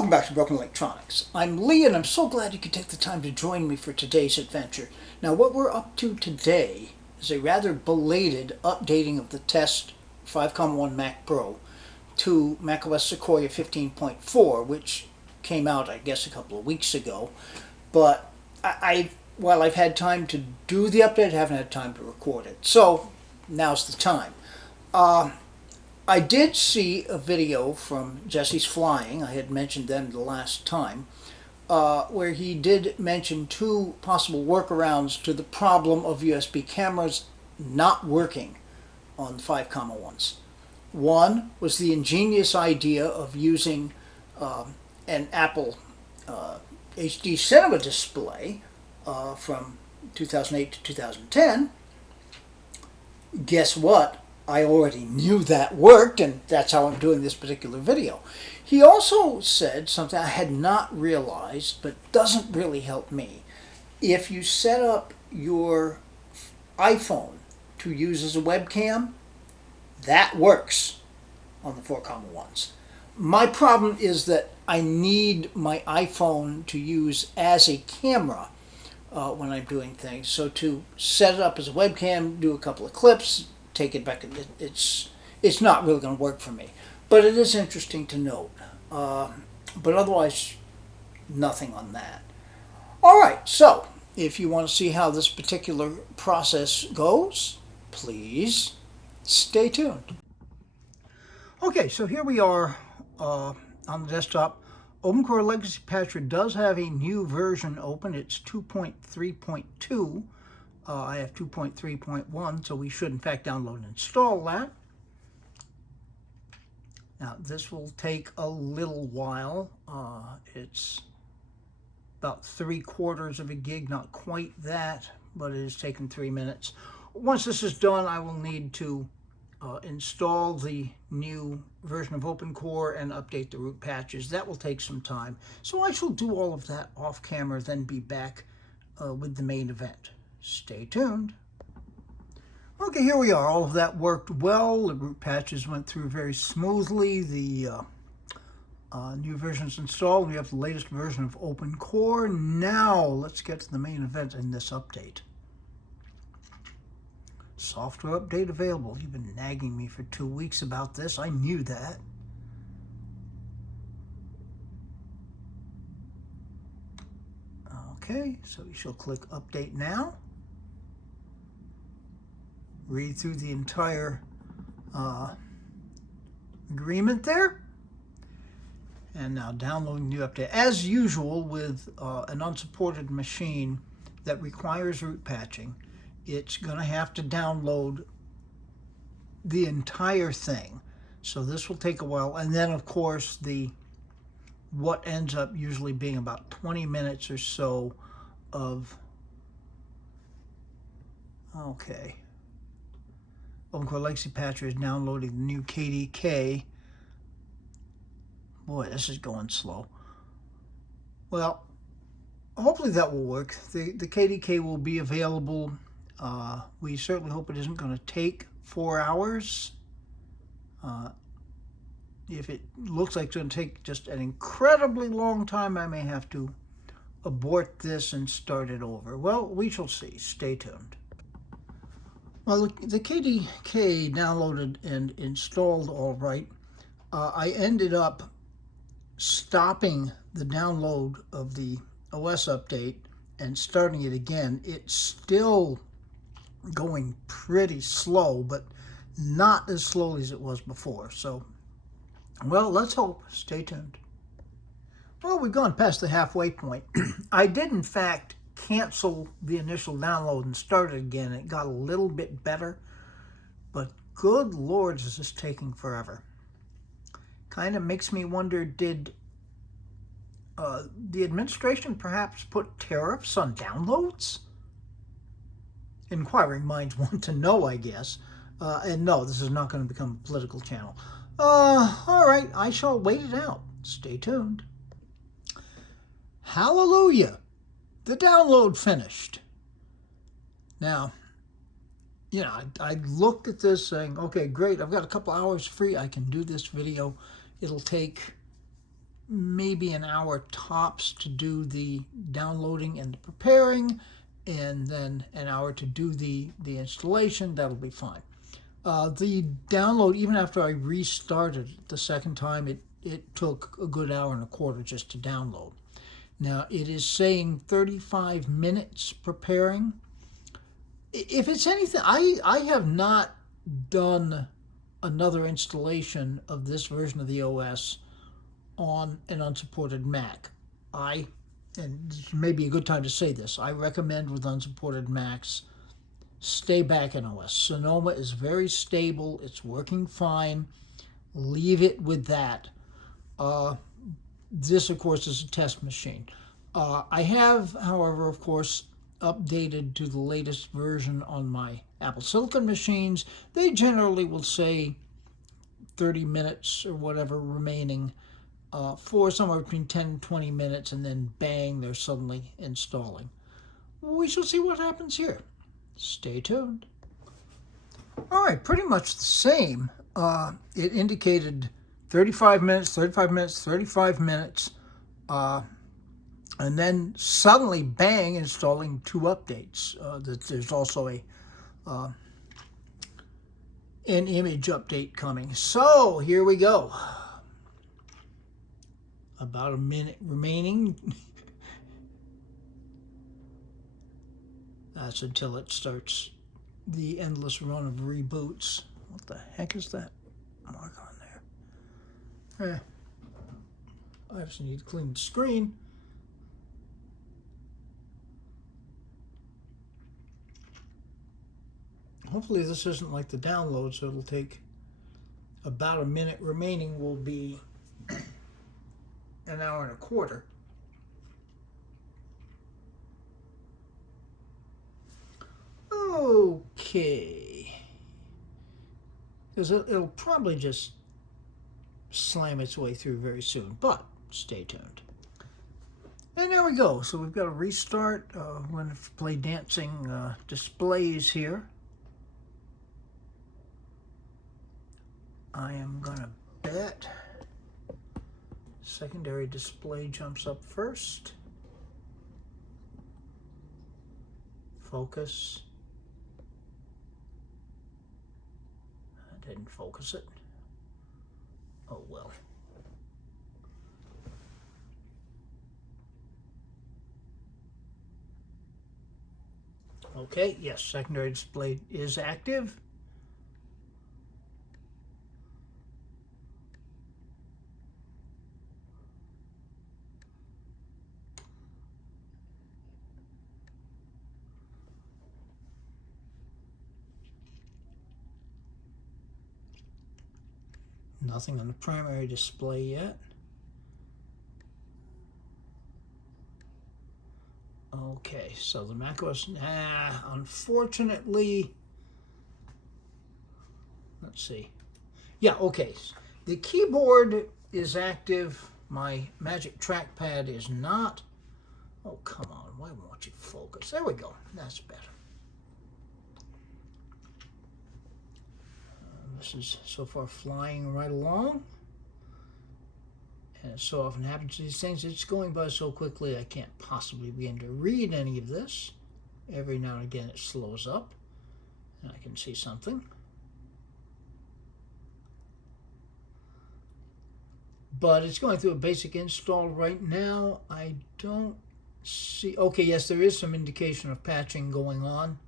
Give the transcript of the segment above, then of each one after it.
Welcome back to Broken Electronics. I'm Lee, and I'm so glad you could take the time to join me for today's adventure. Now, what we're up to today is a rather belated updating of the test 5.1 Mac Pro to macOS Sequoia 15.4, which came out, I guess, a couple of weeks ago. But while I've had time to do the update, I haven't had time to record it. So, now's the time. I did see a video from Jesse's Flying, I had mentioned them the last time, where he did mention two possible workarounds to the problem of USB cameras not working on the 5.1s. One was the ingenious idea of using an Apple HD Cinema display from 2008 to 2010. Guess what? I already knew that worked, and that's how I'm doing this particular video. He also said something I had not realized, but doesn't really help me. If you set up your iPhone to use as a webcam, that works on the 4.1s. My problem is that I need my iPhone to use as a camera when I'm doing things. So to set it up as a webcam, do a couple of clips, take it back, it's not really going to work for me. But it is interesting to note. But otherwise, nothing on that. Alright, so if you want to see how this particular process goes, please stay tuned. Okay, so here we are on the desktop. OpenCore Legacy Patcher does have a new version open. It's 2.3.2. I have 2.3.1, so we should in fact download and install that. Now this will take a little while. It's about 3/4 of a gig, not quite that, but it has taken 3 minutes. Once this is done, I will need to install the new version of OpenCore and update the root patches. That will take some time. So I shall do all of that off camera, then be back with the main event. Stay tuned. Okay, here we are. All of that worked well. The root patches went through very smoothly. The new version's installed. We have the latest version of OpenCore. Now, let's get to the main event in this update. Software update available. You've been nagging me for 2 weeks about this. I knew that. Okay, so we shall click Update Now. Read through the entire agreement there. And now downloading the new update. As usual with an unsupported machine that requires root patching, it's going to have to download the entire thing. So this will take a while. And then, of course, what ends up usually being about 20 minutes or so of... Okay. OpenCore Legacy Patcher is downloading the new KDK. Boy, this is going slow. Well, hopefully that will work. The KDK will be available. We certainly hope it isn't going to take 4 hours. If it looks like it's going to take just an incredibly long time, I may have to abort this and start it over. Well, we shall see. Stay tuned. Well, the KDK downloaded and installed all right. I ended up stopping the download of the OS update and starting it again. It's still going pretty slow, but not as slowly as it was before. So, well, let's hope. Stay tuned. Well, we've gone past the halfway point. I did, in fact, cancel the initial download and start it again. It got a little bit better, but good Lord, is this taking forever. Kind of makes me wonder, did the administration perhaps put tariffs on downloads? Inquiring minds want to know, I guess. And no, this is not going to become a political channel. All right, I shall wait it out. Stay tuned. Hallelujah! The download finished. Now, you know, I looked at this saying, okay, great, I've got a couple hours free. I can do this video. It'll take maybe an hour tops to do the downloading and the preparing, and then an hour to do the installation. That'll be fine. The download, even after I restarted the second time, it took a good hour and a quarter just to download. Now, it is saying 35 minutes preparing. If it's anything, I have not done another installation of this version of the OS on an unsupported Mac. And this may be a good time to say this, I recommend with unsupported Macs, stay back in OS. Sonoma is very stable. It's working fine. Leave it with that. This, of course, is a test machine. I have, however, of course, updated to the latest version on my Apple Silicon machines. They generally will say 30 minutes or whatever remaining for somewhere between 10 and 20 minutes, and then bang, they're suddenly installing. We shall see what happens here. Stay tuned. All right, pretty much the same. It indicated 35 minutes, 35 minutes, 35 minutes, and then suddenly, bang, installing 2 updates. There's also an image update coming. So here we go. About a minute remaining. That's until it starts the endless run of reboots. What the heck is that mark on there? I just need to clean the screen. Hopefully this isn't like the download, so it'll take about a minute remaining, will be an hour and a quarter. Okay. Because it'll probably just slam its way through very soon, but stay tuned. And there we go. So we've got a restart. We're going to play dancing displays here. I am going to bet secondary display jumps up first. Focus. I didn't focus it. Oh well. Okay, yes, secondary display is active. Nothing on the primary display yet. Okay, so the macOS, unfortunately, let's see. Yeah, okay, the keyboard is active. My Magic Trackpad is not. Oh, come on, why won't you focus? There we go, that's better. This is so far flying right along. And it so often happens to these things, it's going by so quickly I can't possibly begin to read any of this. Every now and again it slows up and I can see something. But it's going through a basic install right now. I don't see... Okay, yes, there is some indication of patching going on.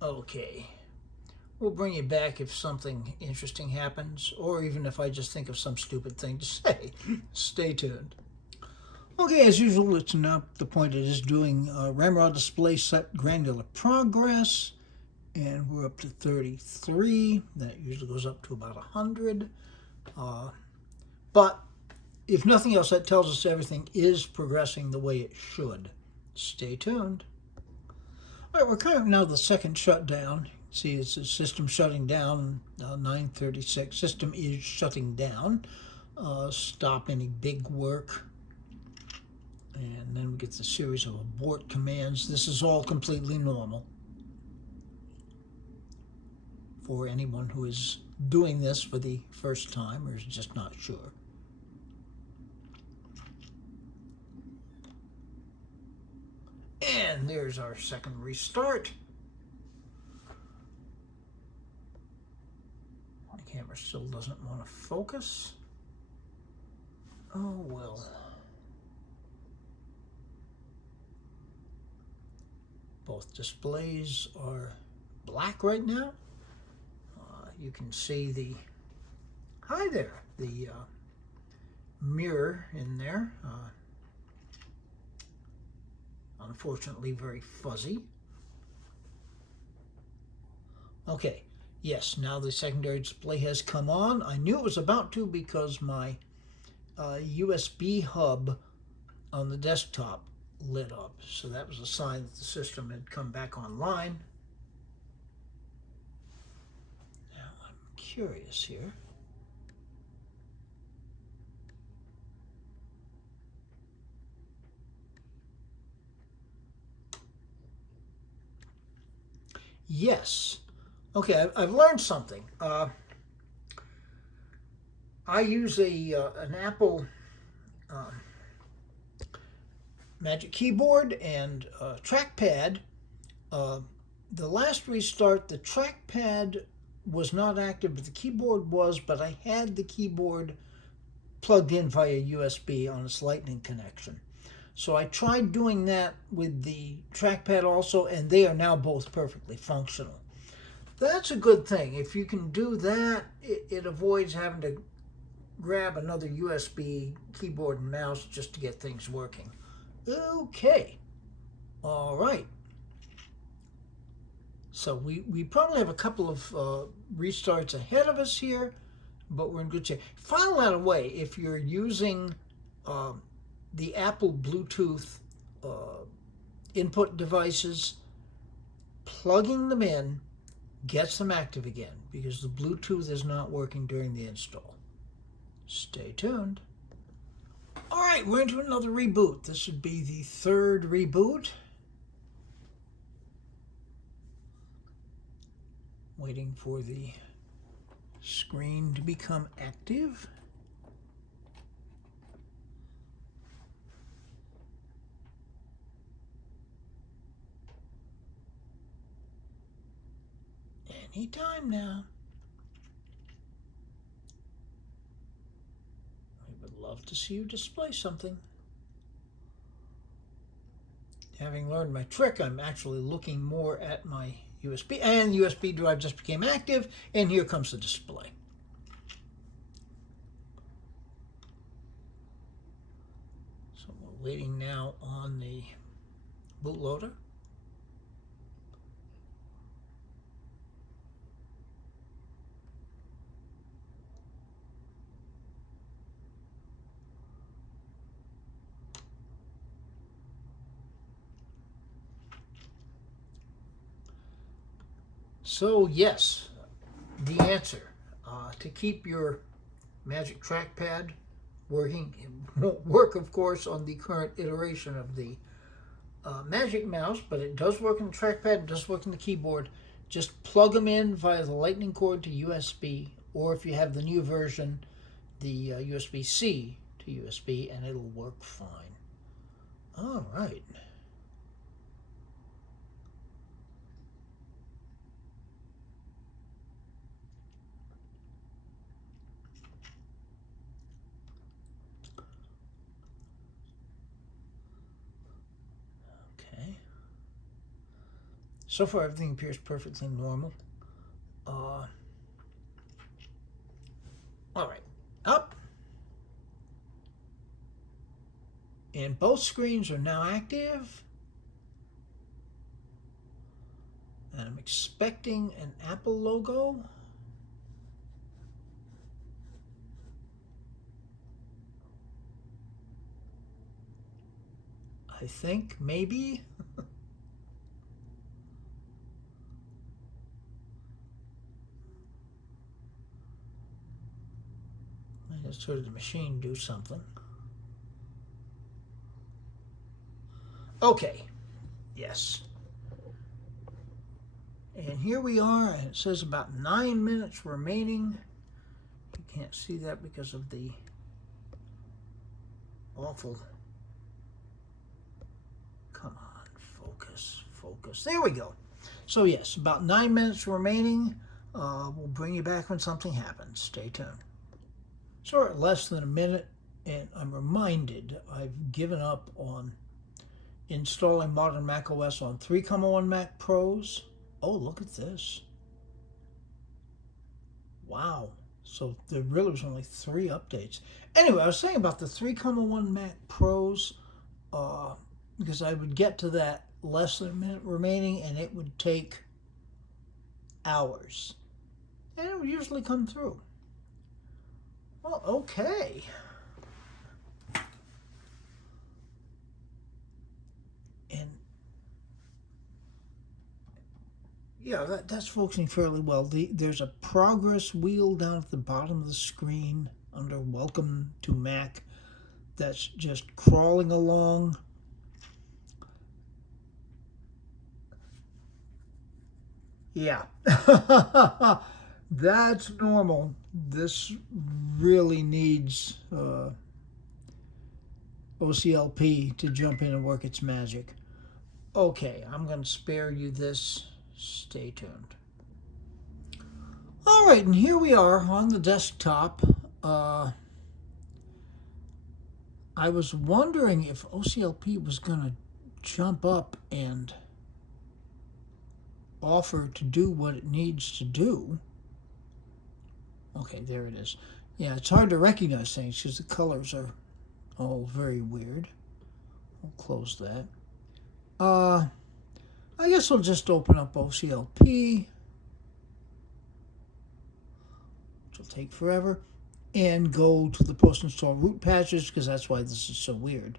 Okay, we'll bring you back if something interesting happens, or even if I just think of some stupid thing to say. Stay tuned. Okay, as usual, it's now the point it is doing Ramrod display set granular progress, and we're up to 33. Then it usually goes up to about 100. But if nothing else, that tells us everything is progressing the way it should. Stay tuned. All right, we're kind of now the second shutdown. See, it's the system shutting down, 9:36. System is shutting down. Stop any big work. And then we get the series of abort commands. This is all completely normal for anyone who is doing this for the first time or is just not sure. And there's our second restart. My camera still doesn't want to focus. Oh well. Both displays are black right now. You can see the, hi there, the mirror in there. Unfortunately very fuzzy. Okay, yes, now the secondary display has come on. I knew it was about to because my USB hub on the desktop lit up. So that was a sign that the system had come back online. Now I'm curious here. Yes. Okay, I've learned something. I use an Apple Magic Keyboard and trackpad. The last restart, the trackpad was not active, but the keyboard was, but I had the keyboard plugged in via USB on its lightning connection. So I tried doing that with the trackpad also, and they are now both perfectly functional. That's a good thing. If you can do that, it avoids having to grab another USB keyboard and mouse just to get things working. Okay. All right. So we probably have a couple of restarts ahead of us here, but we're in good shape. File that away if you're using the Apple Bluetooth input devices. Plugging them in gets them active again because the Bluetooth is not working during the install. Stay tuned. All right, we're into another reboot. This would be the third reboot. Waiting for the screen to become active. Anytime now. I would love to see you display something. Having learned my trick, I'm actually looking more at my USB, and the USB drive just became active, and here comes the display. So we're waiting now on the bootloader. So yes, the answer to keep your Magic Trackpad working. It won't work, of course, on the current iteration of the Magic Mouse, but it does work in the trackpad, it does work in the keyboard. Just plug them in via the lightning cord to USB, or if you have the new version, the USB-C to USB, and it'll work fine. All right. Okay. So far, everything appears perfectly normal. All right. Up. And both screens are now active. And I'm expecting an Apple logo. I think, maybe. I just heard the machine do something. Okay, yes. And here we are, and it says about 9 minutes remaining. You can't see that because of the awful... Come on, focus, focus. There we go. So yes, about 9 minutes remaining. We'll bring you back when something happens. Stay tuned. So we're at less than a minute, and I'm reminded I've given up on installing modern Mac OS on 3.1 Mac Pros. Oh, look at this. Wow. So there really was only 3 updates. Anyway, I was saying about the 3.1 Mac Pros, because I would get to that less than a minute remaining, and it would take hours. And it would usually come through. Well, okay. And yeah, that's functioning fairly well. There's a progress wheel down at the bottom of the screen under Welcome to Mac that's just crawling along. Yeah. That's normal. This really needs OCLP to jump in and work its magic. Okay, I'm going to spare you this. Stay tuned. All right, and here we are on the desktop. I was wondering if OCLP was going to jump up and offer to do what it needs to do. Okay, there it is. Yeah, it's hard to recognize things because the colors are all very weird. I'll close that. I guess I'll just open up OCLP, which will take forever, and go to the post-install root patches because that's why this is so weird.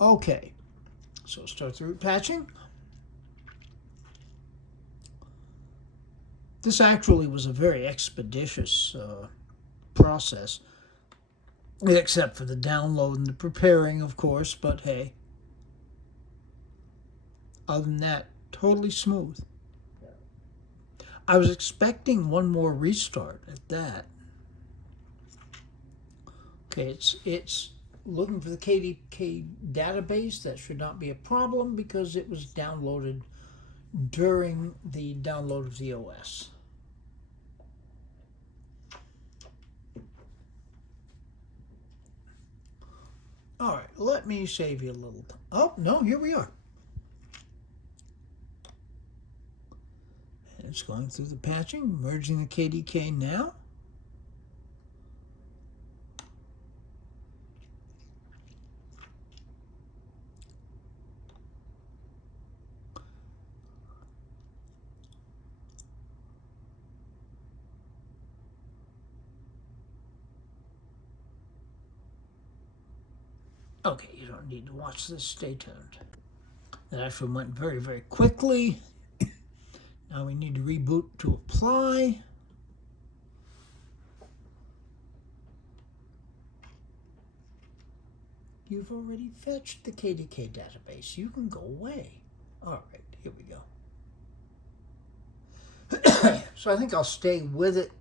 Okay, so start the root patching. This actually was a very expeditious process, except for the download and the preparing, of course, but hey, other than that, totally smooth. I was expecting one more restart at that. Okay, it's looking for the KDK database. That should not be a problem because it was downloaded during the download of the OS. All right, let me save you a little time. Oh, no, here we are. And it's going through the patching, merging the KDK now. Okay, you don't need to watch this. Stay tuned. That actually went very, very quickly. Now we need to reboot to apply. You've already fetched the KDK database. You can go away. All right, here we go. So I think I'll stay with it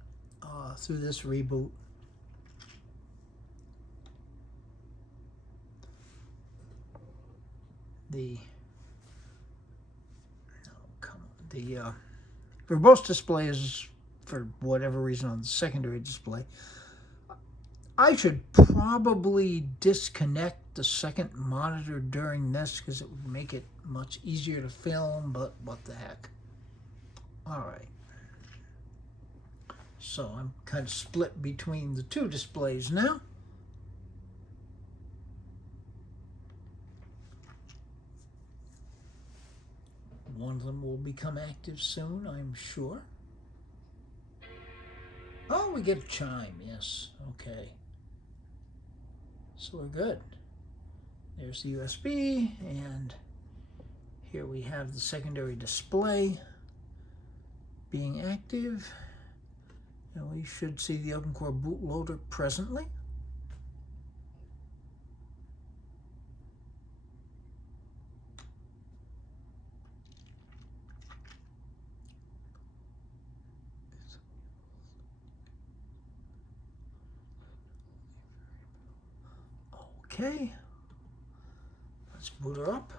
through this reboot. The verbose display is, for whatever reason, on the secondary display. I should probably disconnect the second monitor during this because it would make it much easier to film, but what the heck. All right. So I'm kind of split between the 2 displays now. One of them will become active soon, I'm sure. Oh, we get a chime, yes, okay. So we're good. There's the USB, and here we have the secondary display being active. And we should see the OpenCore bootloader presently. Okay, let's boot her up.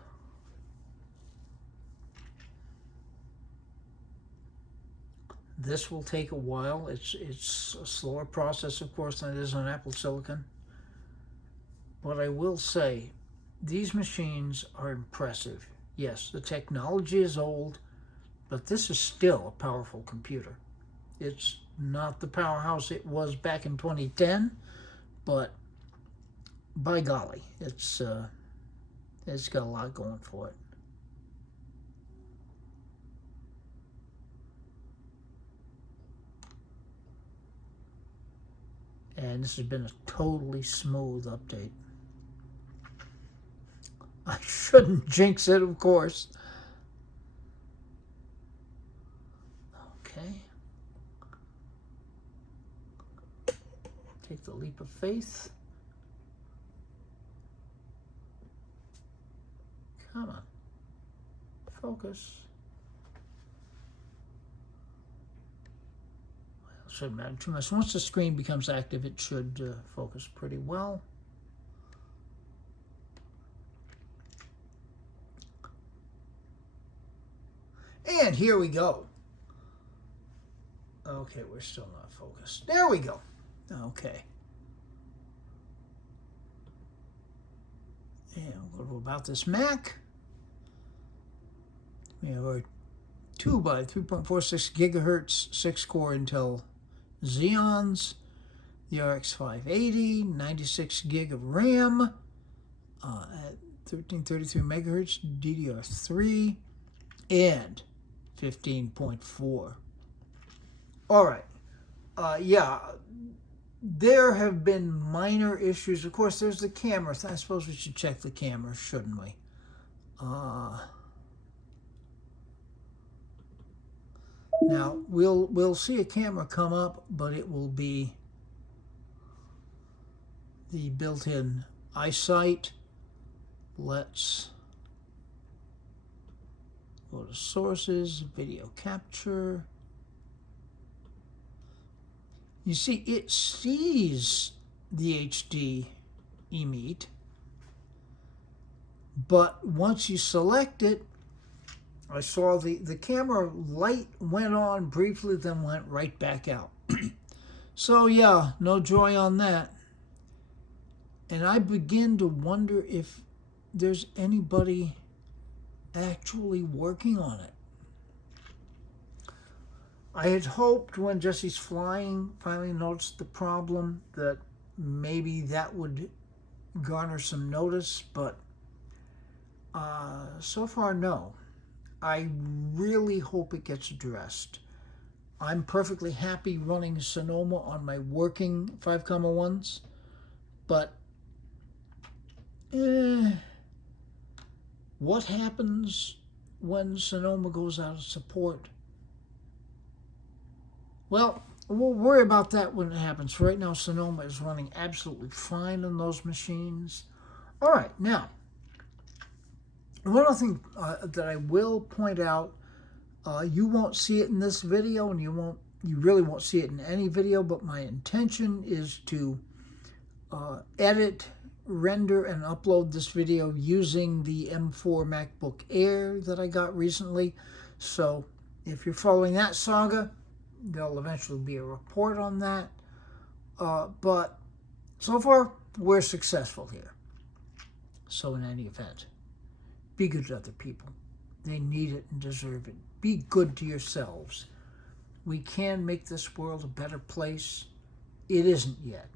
This will take a while. It's a slower process, of course, than it is on Apple Silicon. But I will say, these machines are impressive. Yes, the technology is old, but this is still a powerful computer. It's not the powerhouse it was back in 2010, but by golly, it's got a lot going for it. And this has been a totally smooth update. I shouldn't jinx it, of course. Okay. Take the leap of faith. Come on. Focus. Well, shouldn't matter too much. Once the screen becomes active, it should focus pretty well. And here we go. Okay, we're still not focused. There we go. Okay. And we'll go about this Mac. We have our 2 by 3.46 gigahertz 6-core Intel Xeons, the RX 580, 96 gig of RAM at 1333 megahertz DDR3, and 15.4. All right. Yeah, there have been minor issues. Of course, there's the camera. I suppose we should check the camera, shouldn't we? Now, we'll see a camera come up, but it will be the built-in eyesight. Let's go to sources, video capture. You see, it sees the HD emit, but once you select it, I saw the camera light went on briefly, then went right back out. So yeah, no joy on that. And I begin to wonder if there's anybody actually working on it. I had hoped when Jesse's Flying finally noticed the problem that maybe that would garner some notice, but so far, no. I really hope it gets addressed. I'm perfectly happy running Sonoma on my working 5.1s, but what happens when Sonoma goes out of support? Well, we'll worry about that when it happens. For right now, Sonoma is running absolutely fine on those machines. All right, now, one other thing that I will point out, you won't see it in this video, and you really won't see it in any video, but my intention is to edit, render, and upload this video using the M4 MacBook Air that I got recently. So if you're following that saga, there'll eventually be a report on that. But so far, we're successful here. So in any event, be good to other people. They need it and deserve it. Be good to yourselves. We can make this world a better place. It isn't yet.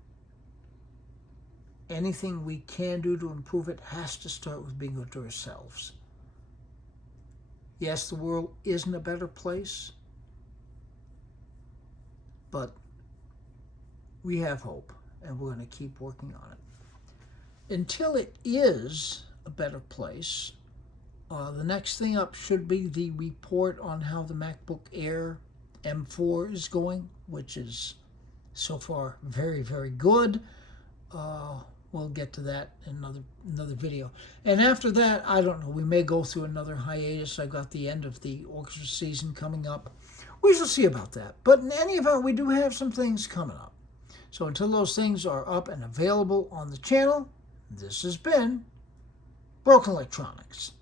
Anything we can do to improve it has to start with being good to ourselves. Yes, the world isn't a better place, but we have hope, and we're going to keep working on it. Until it is a better place, the next thing up should be the report on how the MacBook Air M4 is going, which is so far very, very good. We'll get to that in another video. And after that, I don't know, we may go through another hiatus. I've got the end of the orchestra season coming up. We shall see about that. But in any event, we do have some things coming up. So until those things are up and available on the channel, This has been Broken Electronics.